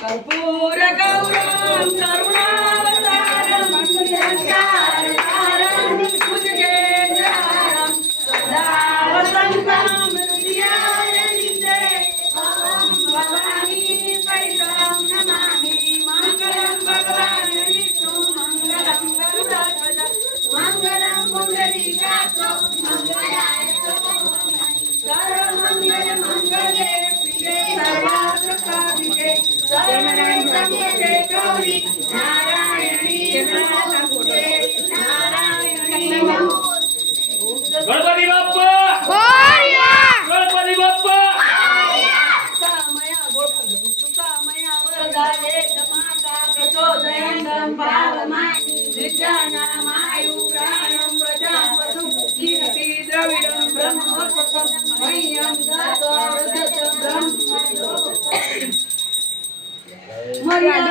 कर्पूर गौरम करुणावतारम मंगलकारकारम भुजगेन्द्रहारम सदा वसंतम हृदयाय निधे ओम भवानी पैलम नमामि मंगलम भगवान विष्णु मंगलम गरुड़ध्वज मंगलम पुंडरीकाक्ष मंगलाय सर्वमंगल मंगले शिवे सर्वार्थसाधिके शरण्ये गौरी नारायणी नमोस्तुते नारायणी नमोस्तुते। गणपती बाप्पा गणपती बाप्पा मया गोठलं तुका मया वरदाये माता प्रचोदयन्तं पावमानि विद्यानामायुक्राणं प्रजापतिं कीर्ति द्रविडं ब्रह्मोत्तमं मह्यं दत्त ब्रह्म मर्यादा